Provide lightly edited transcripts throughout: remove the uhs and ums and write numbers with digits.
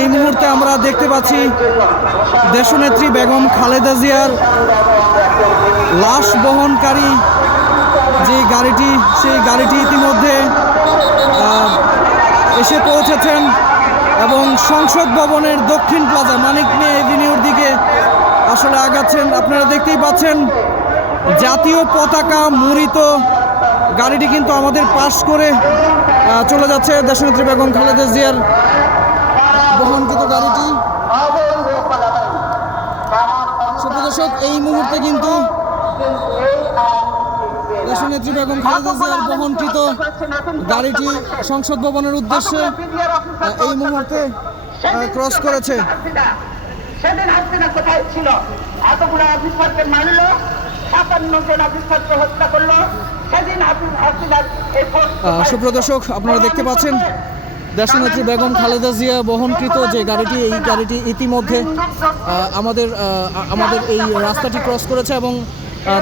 এই মুহূর্তে আমরা দেখতে পাচ্ছি দেশনেত্রী বেগম খালেদা জিয়ার লাশ বহনকারী যে গাড়িটি, সেই গাড়িটি ইতিমধ্যে এসে পৌঁছেছেন এবং সংসদ ভবনের দক্ষিণ প্লাজা মানিক মিয়া এভিনিউর দিকে আসলে আগাচ্ছেন। আপনারা দেখতেই পাচ্ছেন জাতীয় পতাকা মুড়িত গাড়িটি কিন্তু আমাদের পাশ করে চলে যাচ্ছে দেশনেত্রী বেগম খালেদা জিয়ার বহনকৃত গাড়িটি। সুপ্রদর্শক, এই মুহূর্তে কিন্তু দেশনেত্রী বেগম খালেদা জিয়ার বহনকৃত গাড়িটি সংসদ ভবনের উদ্দেশ্যে এই মুহূর্তে ক্রস করেছে। সেদিন হাসিনা কোথায় ছিল? এতগুলো অফিসারকে মারলো, ৫৭ জন অফিসারকে হত্যা করলো। সেদিন হাসিনার সুপ্রদর্শক, আপনারা দেখতে পাচ্ছেন দেশনেত্রী বেগম খালেদা জিয়া বহনকৃত যে গাড়িটি, এই গাড়িটি ইতিমধ্যে আমাদের এই রাস্তাটি ক্রস করেছে এবং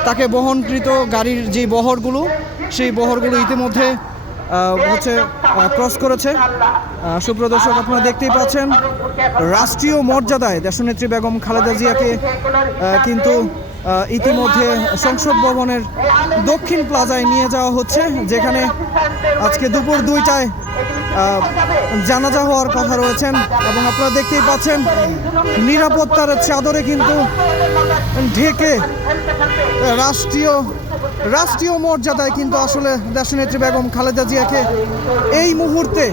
তাকে বহনকৃত গাড়ির যে বহরগুলো, সেই বহরগুলো ইতিমধ্যে ক্রস করেছে। সুপ্রদর্শক, আপনারা দেখতেই পাচ্ছেন রাষ্ট্রীয় মর্যাদায় দেশনেত্রী বেগম খালেদা জিয়াকে কিন্তু ইতিমধ্যে সংসদ ভবনের দক্ষিণ প্লাজায় নিয়ে যাওয়া হচ্ছে, যেখানে আজকে দুপুর 2টায় জানাজা হওয়ার কথা রয়েছেন। এবং আপনারা দেখতেই পাচ্ছেন নিরাপত্তার চাদরে কিন্তু ঢেকে রাষ্ট্রীয় মর্যাদায় কিন্তু আসলে দেশনেত্রী বেগম খালেদা জিয়াকে এই মুহূর্তে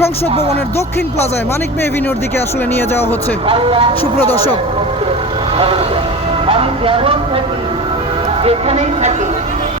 সংসদ ভবনের দক্ষিণ প্লাজায় মানিক মিয়া এভিনিউর দিকে আসলে নিয়ে যাওয়া হচ্ছে। সুপ্রদর্শক, আমি যেমন থাকি, যেখানেই থাকি,